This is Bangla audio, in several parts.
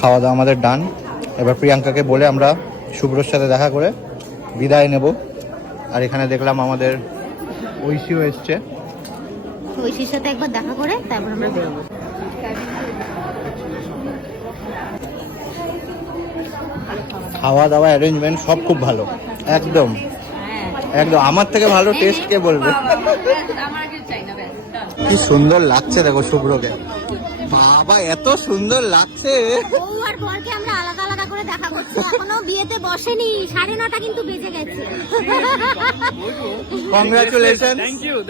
খাওয়া দাওয়া আমাদের ডান। এবার প্রিয়াঙ্কাকে বলে আমরা শুভ্রর সাথে দেখা করে বিদায় নেব। আর এখানে দেখলাম আমাদের ঐশীও এসছে, ঐশীর সাথে একবার দেখা করে তারপর আমরা বেরোবো। খাওয়া দাওয়া অ্যারেঞ্জমেন্ট সব খুব ভালো, একদম একদম আমার থেকে ভালো টেস্ট কে বলবে। কি সুন্দর লাগছে দেখো শুভ্রকে, বাবা এত সুন্দর লাগছে। বউ আর বরকে আমরা আলাদা আলাদা করে দেখা করছি, এখনো বিয়েতে বসেনি, 9:30 কিন্তু বেজে গেছে। Congratulation,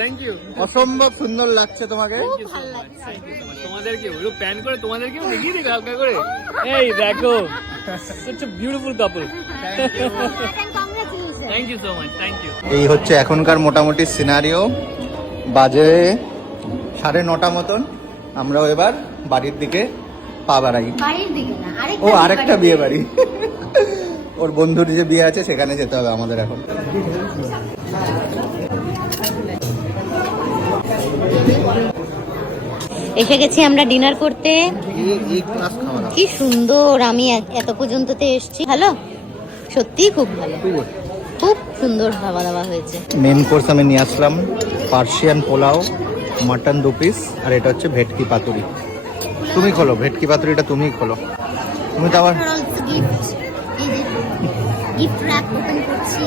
thank you. অসম্ভব সুন্দর লাগছে তোমাকে। খুব ভালো লাগছে। তোমাদেরকে ওগুলো প্যান করে তোমাদেরকেও দেখিয়ে দিই হালকা করে। এই দেখো, such a beautiful couple. Thank you so much. Thank you. এই হচ্ছে এখনকার মোটামুটি সিনারিও। বাজে 9:30 মতন। আমরাও এবার বাড়ির দিকে পা বাড়াই। বাড়ির দিকে না, ও আরেকটা বিয়ে বাড়ি, ওর বন্ধুর যে বিয়ে আছে সেখানে যেতে হবে আমাদের এখন। এসে গেছি আমরা ডিনার করতে। কি সুন্দর, আমি এত পর্যন্ততে এসেছি। হ্যালো, সত্যি খুব ভালো, খুব সুন্দর খাওয়া দাওয়া হয়েছে। মেন কোর্স আমি নিয়ে আসলাম পার্সিয়ান পোলাও, মাটন 2 পিস, আর এটা হচ্ছে ভেটকি পাতুরি। তুমি খোলো ভেটকি পাতুরিটা, তুমিই খোলো। তুমি তো আবার গিফট র‍্যাপ ওপেন করছি।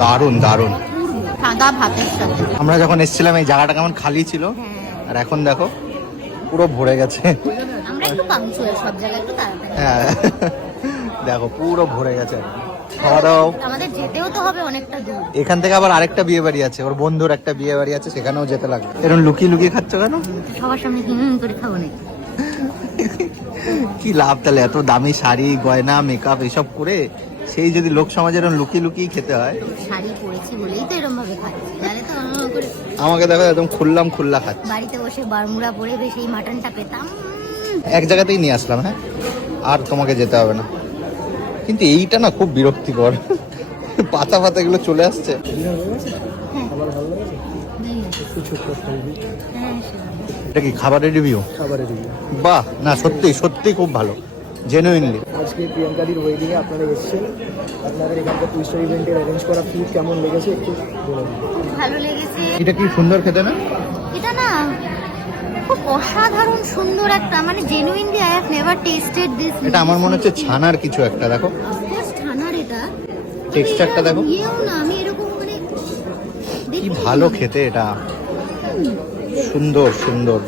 দারুণ দারুণ। সাদা ভাতের সাথে। আমরা যখন এসেছিলাম এই জায়গাটা কেমন খালি ছিল, আর এখন দেখো পুরো ভরে গেছে। আমরা একটু পাংচুয়াল, সব জায়গায় একটু তাড়াতাড়ি। হ্যাঁ দেখো পুরো ভরে গেছে। খাওয়া দাওয়া আমাদের যেতেও তো হবে অনেকটা দূর। এখান থেকে আবার আরেকটা বিয়ে বাড়ি আছে, ওর বন্ধুর একটা বিয়ে বাড়ি আছে, সেখানেও যেতে লাগবে। এরকম লুকিয়ে লুকিয়ে খাচ্ছ কেন? সবার সামনে করে খাবো নাকি? কি লাভ তাহলে এত দামি শাড়ি গয়না মেকআপ এসব করে, সেই যদি লোক সমাজের লুকিয়ে লুকিয়ে খেতে হয়। শাড়ি পরেছি বলেই তো এরকম ভাবে খাচ্ছি, তাহলে তো অন্য করে। আমাকে দেখো একদম খুল্লা খাচ্ছে। বাড়িতে বসে বারমুড়া পরে বেশ এই মাটনটা পেতাম। এক জায়গাতেই নিয়ে আসলাম, হ্যাঁ আর তোমাকে যেতে হবে না। কিন্তু এইটা না খুব বিরক্তিকর, পাতা পাতা এগুলো চলে আসছে। এটা কি খাবারের রিভিউ? খাবারের রিভিউ। বাহ, না সত্যি সত্যি খুব ভালো, জেনুইনলি। আজকে প্রিয়াঙ্কাদির ওয়েডিং এ আপনারা এসেছেন, আপনাদের এখানকার টুইস্টার ইভেন্টের অ্যারেঞ্জ করা ফুড কেমন লেগেছে একটু বলুন। ভালো লেগেছে। এটা কি সুন্দর খেতে না? এটা না খুব অসাধারণ সুন্দর একটা, মানে genuinely I have never tested this. এটা আমার মনে হচ্ছে ছানার কিছু একটা, দেখো ছানার এটা টেক্সচারটা দেখো, ইয়েও না, আমি এরকম মানে কি ভালো খেতে এটা, সুন্দর সুন্দর।